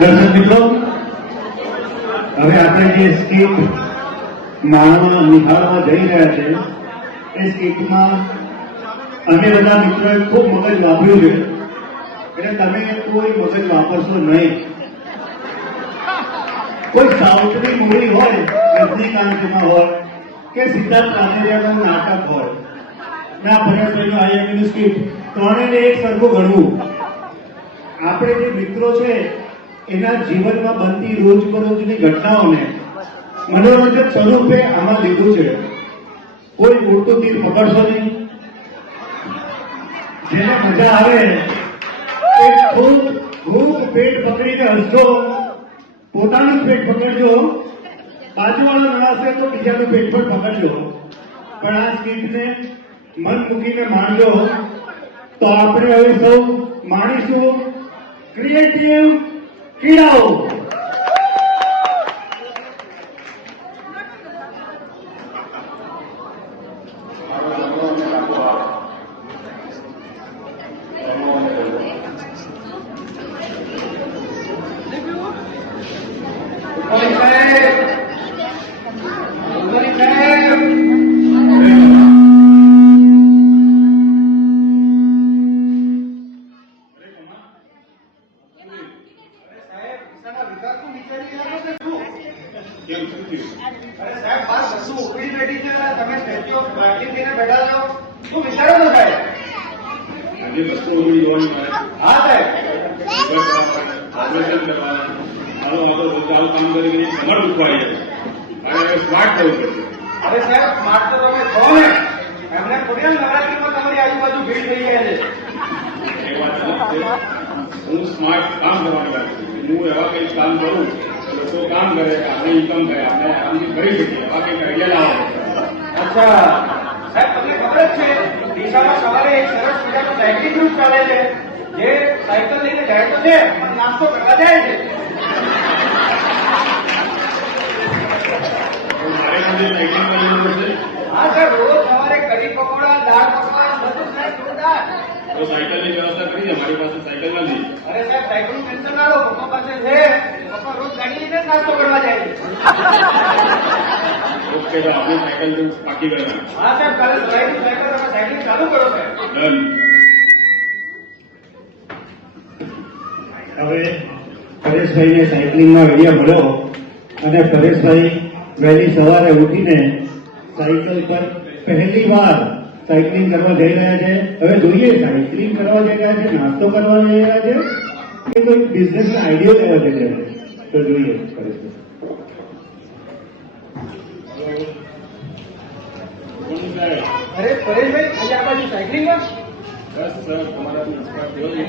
દર્શક મિત્રો, હવે આપણે જે સ્કીટ માણવા નિહાળવા જઈ રહ્યા છે એ સ્કીટમાં અમે બધા મિત્રોએ ખૂબ મગજ વાપર્યું છે, એટલે તમે કોઈ મગજ વાપરશો નહીં. કોઈ સાઉથની મૂવી હોય, રજનીકાંતમાં હોય કે સિદ્ધાર્થ રાંદેરિયાનું નાટક હોય, ના પરેશભાઈનું આઈએમનું સ્કીટ, ત્રણેયને એક સરખું ગણવું. આપણે જે મિત્રો છે એના જીવનમાં બનતી રોજબરોજની ઘટનાઓને મનોરંજક સ્વરૂપે આમાં લીધું છે. કોઈ ઉડતું તીર પકડશો નહીં. જેને મજા આવે એ ખૂબ ખૂબ પેટ પકડીને હસજો. પોતાનું પેટ પકડજો, બાજુવાળો ન હશે તો બીજાનું પેટ પણ પકડજો. પણ આ સ્કીટને મન મૂકીને માણજો તો આપણે હવે સૌ માણીશું ક્રિએટિવ કીડાઓ. હું સ્માર્ટ કામ કરવાની વાત કરું. હું એવા કંઈ કામ કરું લોકો કામ કરે, આપણે ઇન્કમ કરે, આપણે આરામથી કરી શકીએ. એવા કંઈક આઈડિયા લાવો. અચ્છા સાહેબ, તમને ખબર જ છે ડીસામાં સવારે એક સરસ મજાનું સાયકલિંગ ગ્રુપ ચાલે છે, જે સાયકલ લઈને જાય તો છે પણ નાસ્તો કરવા જાય છે. મારે ખાલી સાયકલિંગ કરવું પડશે. હા સર, રોજ સવારે કઢી પકોડા, દાળ પકવાન બધું સાહેબ જોરદાર. તો સાયકલની વ્યવસ્થા કરી દે. મારી પાસે સાયકલ નથી. અરે સાહેબ, સાયકલનું ટેન્શન ના લો, પપ્પા પાસે છે. પપ્પા રોજ ગાડી લઈને જ નાસ્તો કરવા જાય છે. ઓકે, તો આપણે સાયકલ પાકી કરવા. હા સાહેબ, કાલે સવારેથી સાયકલ તમે સાયકલિંગ ચાલુ કરો સાહેબ. ડન. હવે પરેશભાઈને સાયકલિંગમાં વિડીયો મળ્યો અને પરેશભાઈ વહેલી સવારે ઉઠીને સાયકલ પર પહેલી વાર સાયકલિંગ કરવા જઈ રહ્યા છે. હવે જોઈએ સાયકલિંગ કરવા જઈ રહ્યા છે, નાસ્તો કરવા જઈ રહ્યા છે કે કોઈ બિઝનેસ આઈડિયા લેવા જઈ રહ્યા છે. તો જોઈએ પરેશભાઈ. અરે પરેશભાઈ, આજે આ બાજુ સાયકલિંગમાં? બસ સર, તમારા નમસ્કાર થયો છે.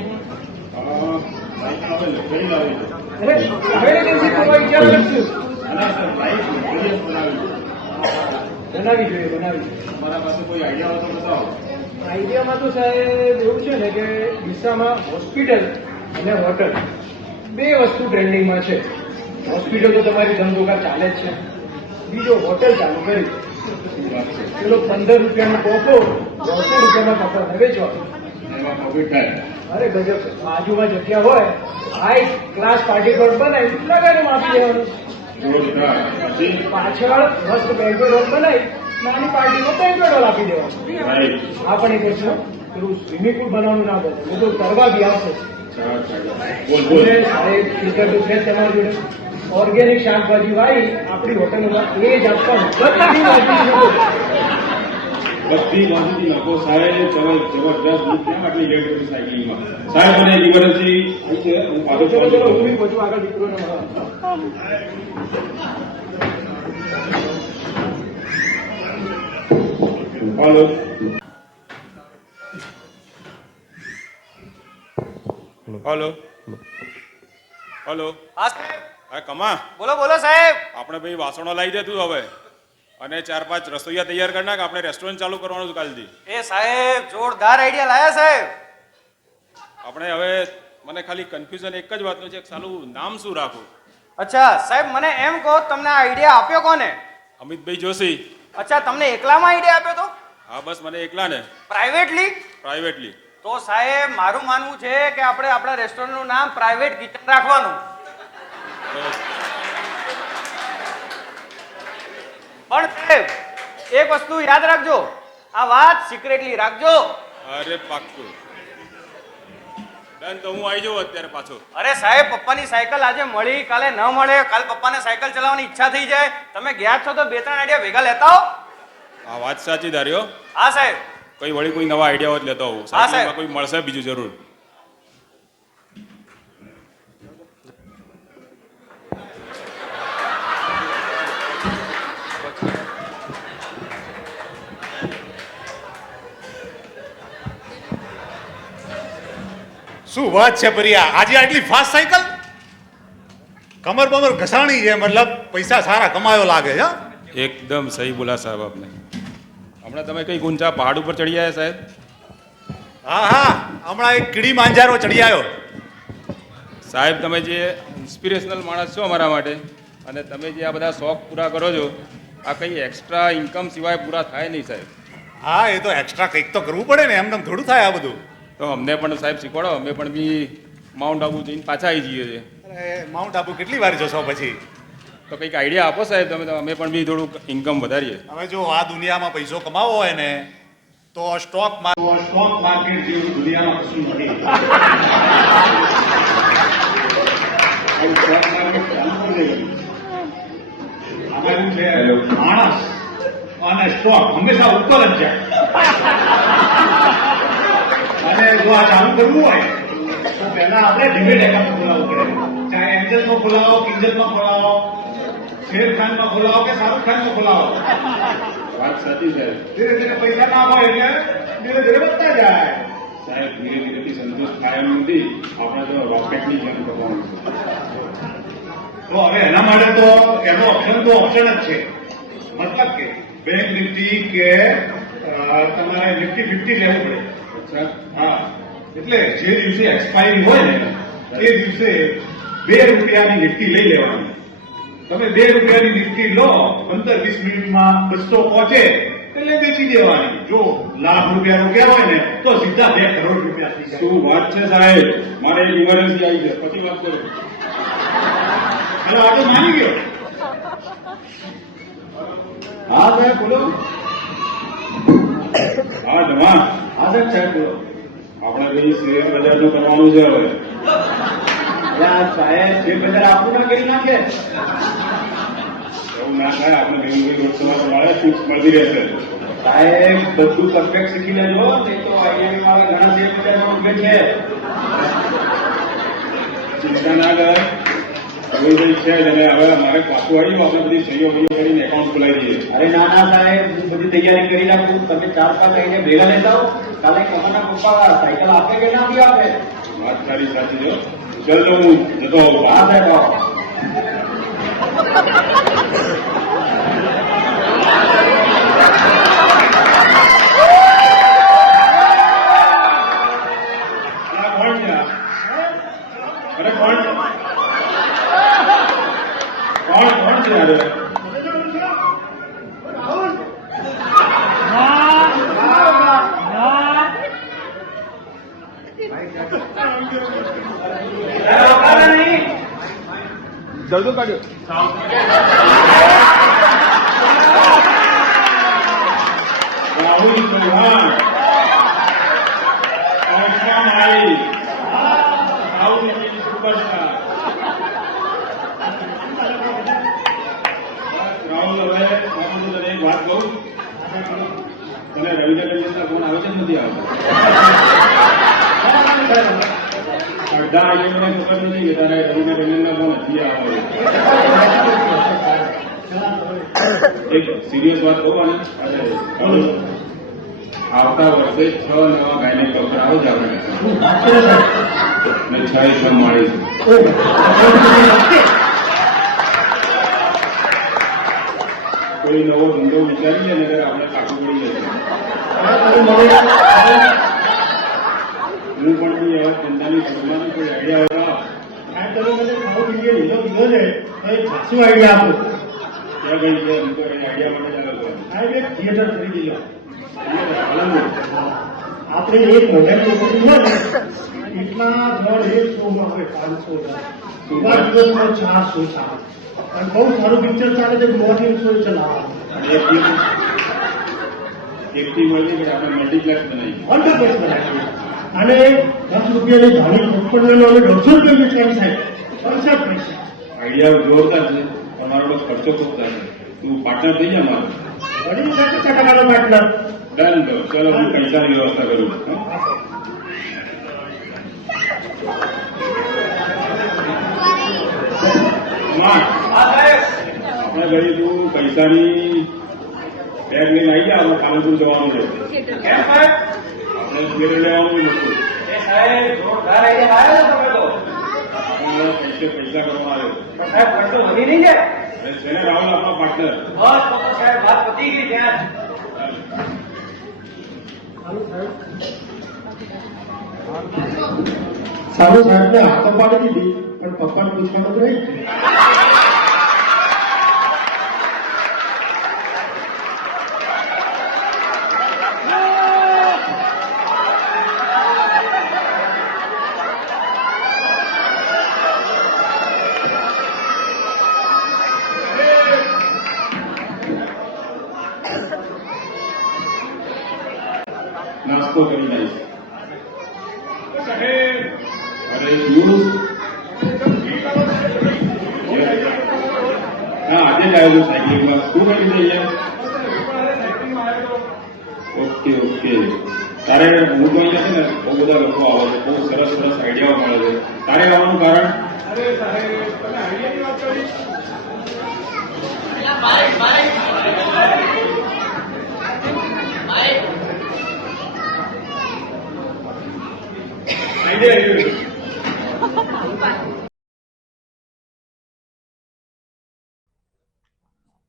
સાયકલ આપણે લઈ લાવી છે. અરે હવે કેવી તમારી વિચાર કરશું? અને સર બાઇક બનાવી બનાવી જોઈએ, બનાવી. તમારા પાસે કોઈ આઈડિયા હોય તો બતાવો. આઈડિયામાં તો સાહેબ એવું છે ને કે ડીસામાં હોસ્પિટલ અને હોટલ બે વસ્તુ ટ્રેન્ડિંગમાં છે. હોસ્પિટલ તો તમારી ધંધોકા ચાલે જ છે, બીજો હોટલ ચાલુ કરી. પેલો 15 રૂપિયાનો કોકો 100 રૂપિયામાં કપડા વેચવાનું. એમાં પ્રોફિટ થાય. અરે ગજબ. બાજુમાં જગ્યા હોય, હાઈ ક્લાસ પાર્ટી પ્લોટ બનાવી લગાડીને આપી દેવાનું. પછી પાછળ મસ્ત બેન્ક્વેટ હોલ બનાવી નાની પાર્ટીમાં બેન્ક્વેટ હોલ આપી દેવાનું. રાઈટ. આ પણ એક વસ્તુ, પેલું સ્વિમિંગ પુલ બનાવવાનું ના બને, બધું કરવા બી આવશે. બોલ બોલ. સાહેબ ફિલ્ટર તો છે જ તમારી જોડે. ઓર્ગેનિક શાકભાજી વાળી આપણી હોટલમાં એ જ આપવાનું. બધી બાજુથી લોકો સાહેબ જબરદસ્ત. હું કેમ આટલી લેટ કરું સાયકલિંગમાં? સાહેબ મને ઇમરજન્સી છે, હું પાછો ચલો ચલો, હું ફોન બી બધું આગળ દીકરોને હાલો. હાલો હાલો. હા સાહેબ, હા કમા, બોલો બોલો સાહેબ. આપણે ભાઈ વાસણો લાવી દે તું હવે, અને 4-5 રસોઈયા તૈયાર કરી નાખ. આપણે રેસ્ટોરન્ટ ચાલુ કરવાનું છે કાલથી. એ સાહેબ જોરદાર આઈડિયા લાયા સાહેબ. આપણે હવે મને ખાલી કન્ફ્યુઝન એક જ વાતનું છે કે સાલું નામ શું રાખવું? અચ્છા સાહેબ, મને એમ કહો, તમને આ આઈડિયા આપ્યો કોને? અમિતભાઈ જોશી. અચ્છા, તમને એકલામાં આઈડિયા આપ્યો તો? હા બસ મને એકલા ને. પ્રાઇવેટલી? પ્રાઇવેટલી. તો સાહેબ મારું માનવું છે કે આપણે આપણા રેસ્ટોરન્ટનું નામ પ્રાઇવેટ કિચન રાખવાનું. પણ સાહેબ એક વસ્તુ યાદ રાખજો, આ વાત સિક્રેટલી રાખજો. અરે પાક્કું ડન. તો હું આવી જાઉં અત્યારે પાછો. અરે સાહેબ પપ્પાની સાયકલ આજે મળી, કાલે ન મળે, કાલ પપ્પાને સાયકલ ચલાવવાની ઈચ્છા થઈ જાય. તમે ગયા છો તો 2-3 આઈડિયા ભેગા લેતા હો. આ વાત સાચી ધાર્યો. હા સાહેબ. કોઈ વળી કોઈ નવા આઈડિયા હોત લેતો આવું. હા, સાહેબ. સાયકલમાં કોઈ મળશે બીજું જરૂર. શું વાત છે પ્રિયા, આજે આટલી ફાસ્ટ સાયકલ? કમર બમર ઘસાણી છે, મતલબ પૈસા સારા કમાયો લાગે છે. એકદમ સહી બોલા સાહેબ આપને. હમણાં તમે કઈ ઊંચા પહાડ ઉપર ચડી આવ્યા સાહેબ? હા હા, હમણાં એક કીડી માંજારો ચડી આવ્યો. સાહેબ તમે જે ઇન્સ્પિરેશનલ માણસ છો અમારા માટે, અને તમે જે આ બધા શોખ પૂરા કરો છો, આ કંઈ એક્સ્ટ્રા ઇન્કમ સિવાય પૂરા થાય નહીં સાહેબ. હા, એ તો એક્સ્ટ્રા કંઈક તો કરવું પડે ને, એમને થોડું થાય આ બધું. તો અમને પણ સાહેબ શીખવાડો, અમે પણ બી માઉન્ટ આબુ જઈને પાછા આવી જઈએ છીએ. અરે માઉન્ટ આબુ કેટલી વાર જશો પછી? તો કંઈક આઈડિયા આપો સાહેબ તમે, તો અમે પણ બી થોડુંક ઇન્કમ વધારીએ. હવે જો આ દુનિયામાં પૈસો કમાવો હોય ને તો સ્ટોક માર્કેટ જેવું દુનિયામાં કશું નથી. આમાં એવું છે, માણસ અને સ્ટોક હંમેશા ઉપર જ જાય. અને જો આ ચાલુ કરવું હોય તો પહેલા આપણે ડિમેટ એકાઉન્ટ ખોલાવવું પડે. ચાહે એન્જલમાં ખોલાવો, કિંજલમાં ખોલાવો, શેર ખાનમાં ખોલાવો કે શાહરુખ ખાનમાં ખોલાવો. વાત સાચી સાહેબ. ધીરે ધીરે પૈસા ના હોય એટલે ધીરે ધીરે વધતા જાય. સાહેબ ધીરે ધીરેથી સંતોષ થાય એમ નથી. આપણે તો રોકેટની જેમ કરવાનું છે. તો હવે એના માટે તો એનો ઓપ્શન જ છે. મતલબ કે બેંક નિફ્ટી કે તમારે નિફ્ટી 50 લેવું પડે. અચ્છા. હા, એટલે જે દિવસે એક્સપાયરી હોય ને એ દિવસે 2 રૂપિયાની નિફ્ટી લઈ લેવાની. તમે 2 રૂપિયાની નિફ્ટી લો, 15-20 મિનિટમાં બસો પહોંચે એટલે વેચી દેવાની. જો લાખ રૂપિયા રૂપિયા હોય ને તો સીધા 2 કરોડ રૂપિયા થઈ જાય. શું વાત છે સાહેબ, મારે એક ઇમરજન્સી આવી છે, પછી વાત કરો. અરે આ તો માની ગયો. હા સાહેબ બોલો. હા જમા. હા સાહેબ બોલો. આપણે કઈ શેર બજારનું કરવાનું છે હવે. સાહેબ શેર બજાર આપણું ના કરી નાખે. એવું ના થાય, આપણે બેંક રોજમાં તમારે ફિક્સ મળતી રહેશે. સાહેબ બધું પરફેક્ટ શીખી લેજો, નહીં તો આઈએમએ વાળા ઘણા શેર બજારમાં ઉભે છે. ચિંતા ના કર, એવું કંઈ છે જ. અને હવે મારે પાછું આવ્યું, આપણે બધી સહીઓ કરીને એકાઉન્ટ ખોલાવી દઈએ. અરે ના ના સાહેબ, હું બધી તૈયારી કરી નાખું. તમે 4-5 આવીને ભેગા લેતા આવો. કાલે કમાના પપ્પા સાયકલ આપે કે ના બી આપે? વાત તારી સાચી છે. ચાલો હું જતો આવું. હા સાહેબ આવો. કોણ છે? અરે કોણ છે? કોણ છે? અરે જલ્દો કાઢ્યો. રાહુલ ચૌહાણ આવી સાઉથ ઇન્ડિયન સુપરસ્ટાર. રાહુલ હવે હું તને એક વાત કહું, તને રવિન્દ્ર ટંડનના ફોન આવે છે કે નથી આવતો? અડધા આઈએમને ખબર નથી કે તારે રવિન્દ્ર ટંડનના ફોન નથી આવે. એક સિરિયસ વાત કહું, અને આવતા વર્ષે 6 નવા ગાયનેક ડોક્ટર આવે છે આપણે, ને 6 એકદમ મળી છે. કોઈ નવો ધંધો વિચારીએ ને ત્યારે આપણે કાકું પડી જશે. હું પણ બી એવા ધંધાની શરૂઆતની કોઈ આઈડિયા હતા. તમે મને સાઉથ ઇન્ડિયન હીરો કીધો છે તો એક ખાસું આઈડિયા આપો. ત્યાં ગઈ છે હું તો એ આઈડિયા માટે ચાલે છે. સાહેબ એક થિયેટર ખરીદી લો. આપણે એક મહિના નોકરી હોય ને એટલા દોઢ 100 માં હોય 500 દિવસમાં 4 શો ચાલે અને બહુ સારું પિક્ચર ચાલે છે મોર્નિંગ શો ચલાવવાનું એકથી મળે કે આપણે મલ્ટીપ્લેક્સ બનાવીએ 100% બનાવીએ અને 10 રૂપિયાની ધાણી 55 અને 150 રૂપિયાની ટ્રેન થાય પૈસા આઈડિયા જોરદાર છે તમારો ખર્ચો ખૂબ થાય તું પાર્ટનર થઈ જા મારો વળી સાથે ટકાનો પાર્ટનર ડન કરો ચલો હું પૈસાની વ્યવસ્થા કરું હં? સ્માર્ટ. આપણે ઘડી તું પૈસાની બેગ લઈને આવી જા આપણે પાલનપુર જવાનું છે કેમ સાહેબ આપણે ઘેરે લેવાનું નથી એ સાહેબ જોરદાર આઈડિયા લાવ્યા છો તમે તો આપણે પૈસા કરવા આવ્યો પણ સાહેબ ખર્ચો વધી નહીં જાય અને છે ને રાહુલ આપણો પાર્ટનર બસ તો સાહેબ વાત પતી ગઈ ત્યાં જ સારું સાહેબને હાથો પાડી દીધી પણ પપ્પાને પૂછવાનું રહી નાસ્તો કરી જઈશ અરે યુઝ હા આજે જ આવ્યો સાયકલિંગમાં શું કરી દઈએ ઓકે ઓકે તારે હું તો અહીંયા છે ને બહુ બધા લોકો આવે છે બહુ સરસ સરસ આઈડિયાઓ મળે છે તારે આવવાનું કારણ અરે સાહેબ તમે આઈડિયાની વાત કરી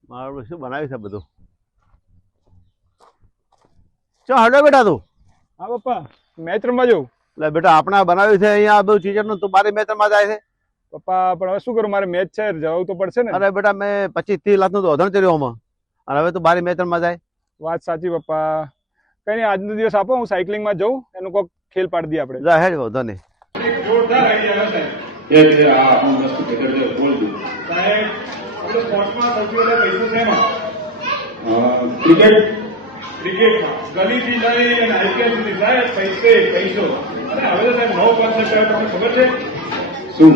મારું શું બનાવ્યું છે બધું ચો હડો બેટા તું હા પપ્પા મેચ રમવા જવું એટલે બેટા આપણે બનાવ્યું છે અહીંયા આ બધું ચીજર નું તું મારી મેચમાં જાય છે પપ્પા પણ હવે શું કરું મારે મેચ છે જવું તો પડશે ને અરે બેટા મેં 25-30 લાખનું તો ઓધણ કર્યું આમાં અને હવે તું મારી મેચમાં જાય વાત સાચી પપ્પા કઈ નહીં આજનો દિવસ આપો હું સાયકલિંગમાં જઉં એનું કોઈક ખેલ પાડી દઈએ આપણે જા હેડ વધો નહીં જોરદાર આઈડિયા સાહેબ એ છે આ આપણું મસ્ત ખેતર છે બોલ દઉં સાહેબ આપણે સ્પોર્ટ્સમાં સૌથી વધારે પૈસો છે એમાં ક્રિકેટ ક્રિકેટમાં ગલીથી લઈ અને આઈપીએલ સુધી સાહેબ પૈસો અને હવે તો સાહેબ નવો કોન્સેપ્ટ આવ્યો તમને ખબર છે શું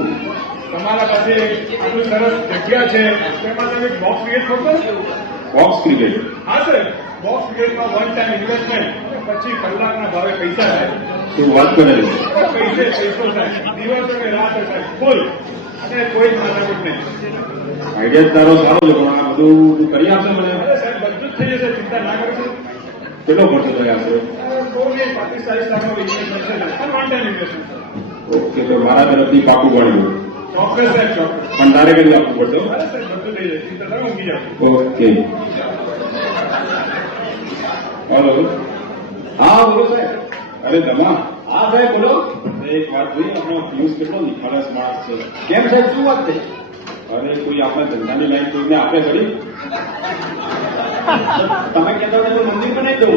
તમારા પાસે આટલું સરસ જગ્યા છે તેમાં તમે બોક્સ ક્રિકેટ ખબર બોક્સ ક્રિકેટ હા સર બોક્સ ક્રિકેટમાં વન ટાઈમ ઇન્વેસ્ટમેન્ટ પછી કલાકના ભાવે પૈસા થાય શું વાત કરે છે પૈસો થાય દિવસ અને રાત થાય ફૂલ અને કોઈ જ માથાકૂટ નહીં આઈડિયા તારો સારો છે પણ આ બધું તું કરી આપશે મને અરે સાહેબ બધું જ થઈ જશે ચિંતા ના કરશો કેટલો ખર્ચો થયો આપશે બહુ નહીં 35-40 લાખનો ઇન્વેસ્ટમેન્ટ છે અને વન ટાઈમ ઇન્વેસ્ટમેન્ટ ઓકે તો મારા તરફથી પાકું પાડ્યું ચોક્કસ સાહેબ ચોક્કસ પણ તારે કરી આપવું પડશે અરે સાહેબ બધું થઈ જશે ચિંતા તમે ઊંઘી જાઓ ઓકે હેલો હા બોલો સાહેબ અરે દમા હા સાહેબ બોલો એક વાત જોઈ આપણો ન્યૂઝ કેટલો નિખાલસ માણસ છે કેમ સાહેબ શું વાત થઈ અરે કોઈ આપણા ધંધાની લાઈન કોઈને આપે ખરી તમે કહેતા હોય તો મંદિર બનાવી દઉં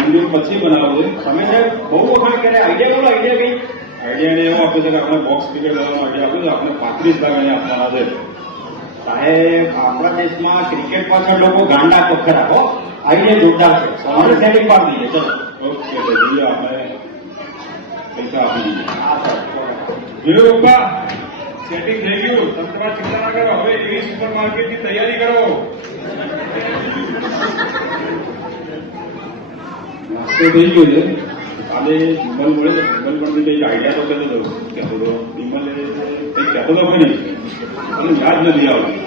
મંદિર પછી બનાવજો તમે સાહેબ બહુ વખત ક્યારે આઈડિયા બોલો આઈડિયા કઈ આઈડિયાને એવો આપે છે કે આપણે બોક્સ ક્રિકેટ લેવાનો આઈડિયા આપ્યો છે આપણે 35 લાખ અહીંયા આપવાના છે સાહેબ આપણા દેશમાં ક્રિકેટ પાછળ લોકો ગાંડા પથ્થર આપો આઈડિયા જોરદાર છે આપણે સેટિંગ પાડી દઈએ ચલો ઓકે તો જઈએ આપણે પૈસા આપી દઈએ જોયું પપ્પા સેટિંગ થઈ ગયું તમે તમારે ચિંતા ના કરો હવે એવી સુપર માર્કેટની તૈયારી કરો નાસ્તો થઈ ગયો છે કાલે વિમલ મળે છે વિમલ પણ કંઈક આઈડિયા તો કહેતો હતો વિમલ કંઈક કહેતો હતો ખરી મને યાદ નથી આવતું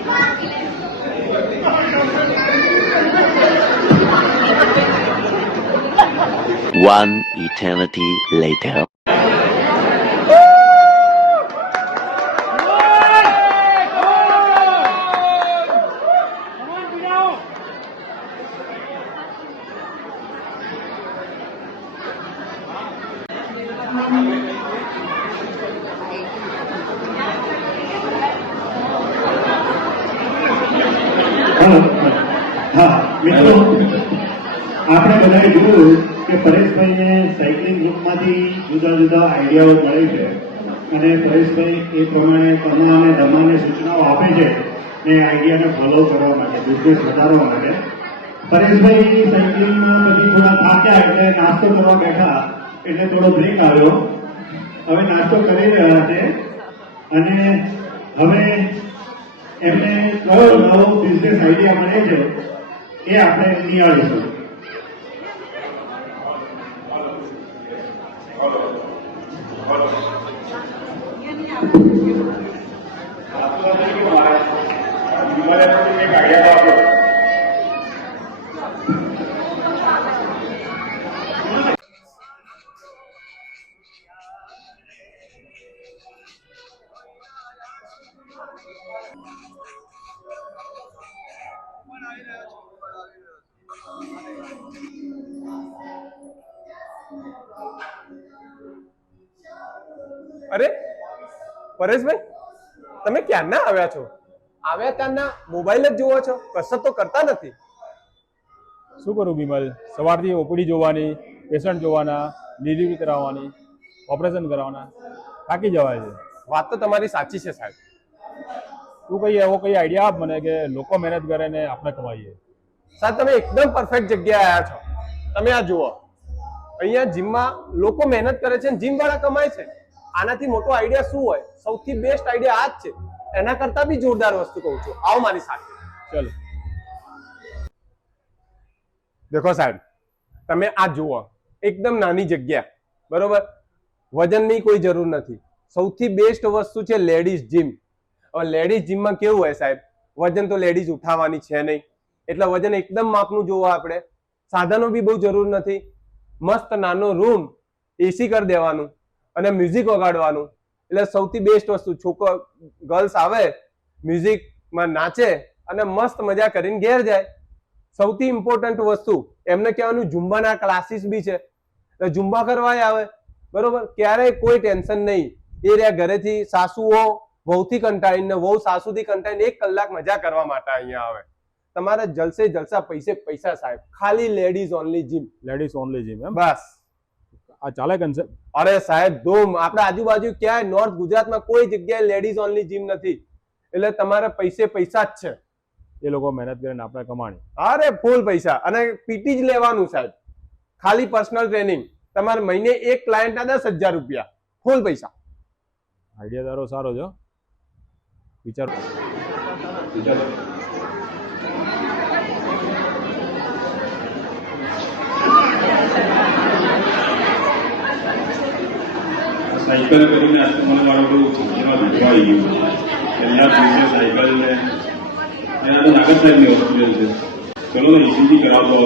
One eternity later. હા મિત્રો આપણે બધાએ જોયું કે પરેશભાઈને સાયકલિંગ ગ્રુપમાંથી જુદા જુદા આઈડિયાઓ મળે છે અને પરેશભાઈ એ પ્રમાણે તમામને તમામને સૂચનાઓ આપે છે ને આઈડિયાને ફોલો કરવા માટે બિઝનેસ વધારવા માટે પરેશભાઈ સાયકલિંગમાં પછી થોડા થાક્યા એટલે નાસ્તો કરવા બેઠા એટલે થોડો બ્રેક આવ્યો. હવે નાસ્તો કરી રહ્યા છે અને હવે એમને કયો નવો બિઝનેસ આઈડિયા મળે છે એ આપણે નિહાળીશું. અરે પરેશભાઈ, તમે ક્યારના આવ્યા છો? આવ્યા ત્યારના મોબાઈલ જ જુઓ છો, કસરત તો કરતા નથી. શું કરું બિમલ, સવારથી ઓપીડી જોવાની, પેશન્ટ જોવાના, ડિલિવરી કરાવવાની, ઓપરેશન કરાવવાના, થાકી જવાય છે. વાત તો તમારી સાચી છે સાહેબ. તું કઈ એવો કઈ આઈડિયા આપ મને કે લોકો મહેનત કરે ને આપણે કમાઈએ. સાહેબ તમે એકદમ પરફેક્ટ જગ્યાએ આવ્યા છો. તમે આ જુઓ, અહીંયા જીમમાં લોકો મહેનત કરે છે, જીમ વાળા કમાય છે. આનાથી મોટો આઈડિયા શું હોય? સૌથી બેસ્ટ આઈડિયા આ જ છે. એના કરતા બી જોરદાર વસ્તુ કહું છું, આવો મારી સાથે. ચલો. દેખો સાહેબ, તમે આ જુઓ, એકદમ નાની જગ્યા, બરોબર, વજનની કોઈ જરૂર નથી. સૌથી બેસ્ટ વસ્તુ છે લેડીઝ જીમ. હવે લેડીઝ જીમમાં કેવું હોય સાહેબ, વજન તો લેડીઝ ઉઠાવવાની છે નહીં, એટલે વજન એકદમ માપનું જોવો આપણે. સાધનો બી બહુ જરૂર નથી. મસ્ત નાનો રૂમ, એસી કરી દેવાનું અને મ્યુઝિક વગાડવાનું, એટલે સૌથી બેસ્ટ વસ્તુ. છોકરો ગર્લ્સ આવે, મ્યુઝિકમાં નાચે અને મસ્ત મજા કરીને ઘેર જાય. સૌથી ઇમ્પોર્ટન્ટ વસ્તુ એમને કહેવાનું ઝુંબાના ક્લાસીસ બી છે, એટલે ઝુંબા કરવા આવે, બરોબર. ક્યારેય કોઈ ટેન્શન નહીં. એ રહ્યા ઘરેથી સાસુઓ વહુથી કંટાળીને, વહુ સાસુથી કંટાળીને 1 કલાક મજા કરવા માટે અહીંયા આવે. તમારે જલસે જલસા, પૈસે પૈસા સાહેબ. ખાલી ladies only gym. Ladies only gym એમ? બસ આ ચાલે કન્સેપ્ટ? અરે સાહેબ ધૂમ. આપણે આજુબાજુ ક્યાંય નોર્થ ગુજરાતમાં કોઈ જગ્યાએ લેડીઝ ઓનલી જીમ નથી, એટલે તમારે પૈસે પૈસા જ છે. એ લોકો મહેનત કરીને આપણે કમાણી. અરે ફૂલ પૈસા. અને પીટી જ લેવાનું સાહેબ, ખાલી પર્સનલ ટ્રેનિંગ. તમારે મહિને એક ક્લાયન્ટના 10,000 રૂપિયા, ફૂલ પૈસા. આઈડિયા તારો સારો છે. વિચાર સાયકલ કરીને આજ મને મારો બહુ ચિંતામાં ભેટવા આવી ગયું. પહેલા દિવસે સાયકલ ને એના તો નાગર સાહેબની હોસ્પિટલ છે. ચલો ને ઈસીજી કરાવતો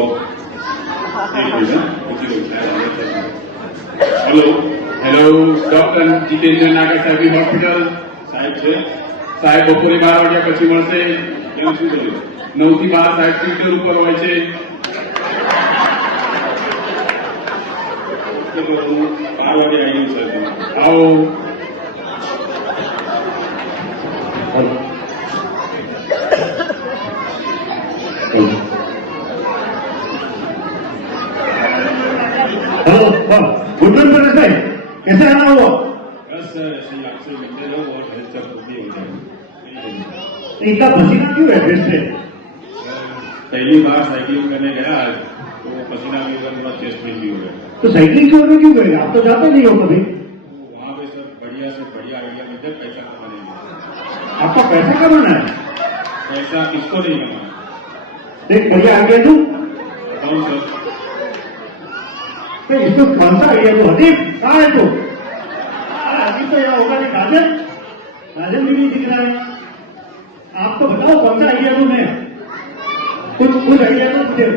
hello hello doctor Jitendra Nagar સાહેબની હોસ્પિટલ. સાહેબ છે? સાહેબ બપોરે 12 વાગ્યા પછી મળશે. કેમ શું કર્યું? 9 થી 12 સાહેબ ટ્વિટર ઉપર હોય છે. ચલો હું 12 વાગે આવી ગયું સર. આવો. हेलो गुड मॉर्निंग परेश भाई, कैसे आना हुआ? बस सर ऐसे ही आपसे मिलते रहो और हेल्थ चेक भी हो जाए. इतना पसीना क्यों है फेस पे? पहली बार साइकिलिंग करने गया तो पसीना भी थोड़ा चेस्ट में भी हो गया. तो साइकिलिंग छोड़ने क्यों गए? आप तो जाते नहीं हो कभी. वहाँ पे सर बढ़िया से बढ़िया आइडिया मिलते पैसा कमाने में. आपका पैसा कमाना है? पैसा किसको नहीं कमाना? देख बढ़िया आइडिया तू. बताऊँ सर? तो इसको कौन सा आइडिया तो हटी कहाँ है तू? अभी तो यहाँ होगा नहीं. राजन राजन भी नहीं दिख रहा है. आप तो बताओ कौन सा आइडिया तू है? कुछ आइडिया तो मुझे.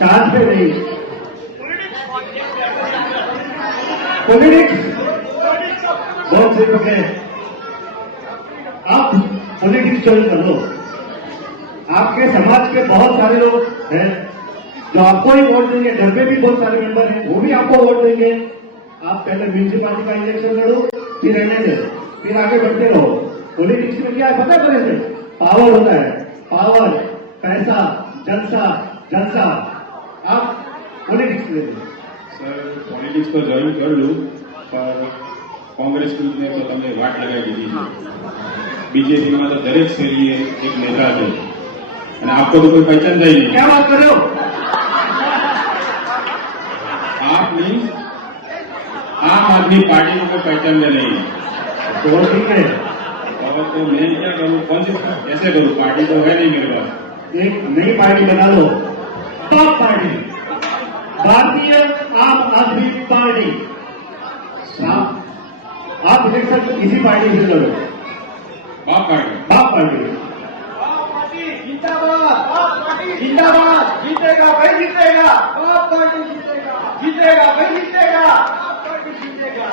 चार्ज पे नहीं. पॉलिटिक्स बहुत सही पकड़े. आप पॉलिटिक्स चॉइस कर लो. आपके समाज के बहुत सारे लोग हैं जो आपको ही वोट देंगे. घर पे भी बहुत सारे मेंबर हैं, वो भी आपको वोट देंगे. आप पहले म्यूनिसिपालिटी का इलेक्शन लड़ो, फिर रहने दो, फिर आगे बढ़ते रहो. पॉलिटिक्स में क्या है पता है? पावर होता है. पावर, पैसा, जलसा जलसा आप पॉलिटिक्स ले लो સર પોલિટિક્સ તો જોઈન કરી લઉં પણ કોંગ્રેસ ગ્રુપને તો તમને વાટ લગાવી દીધી છે બીજેપીમાં તો દરેક શેરીએ એક નેતા છે અને આપકો તો કોઈ પહેચાન જાય નહીં क्या बात कर रहे हो आप नहीं आम आदमी पार्टी को कोई पहचान में नहीं तो ठीक है और तो मैं क्या करूँ कौन सी कैसे करूँ पार्टी तो है नहीं मेरे पास एक नई पार्टी बना लो टॉप पार्टी भारतीय आम आदमी पार्टी आप इलेक्शन इसी पार्टी से करो बाप पार्टी बाप पार्टी जिंदाबाद जीतेगा भाई जीतेगा बाप पार्टी जीतेगा जीतेगा भाई जीतेगा बाप पार्टी जीतेगा